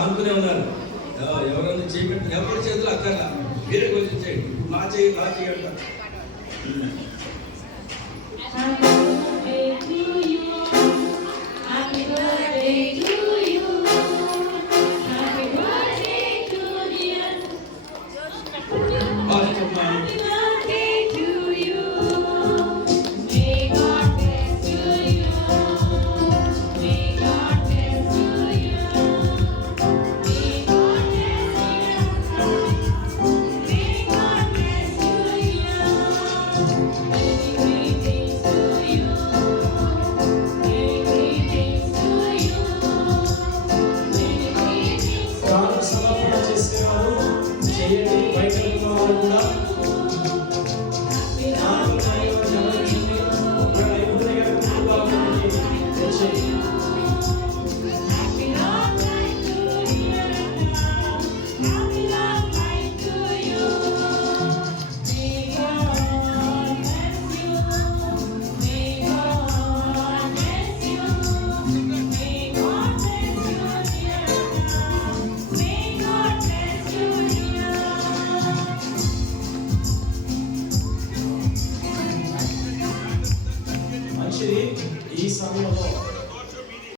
ఆనుకునే ఉన్నారు. ఎవరైనా చేయబెట్టి ఎవరి చేతులు అక్కర్లా, వేరే కొంచెం చేయండి. నా చేయి నా చేయండి. ఈ సమయంలో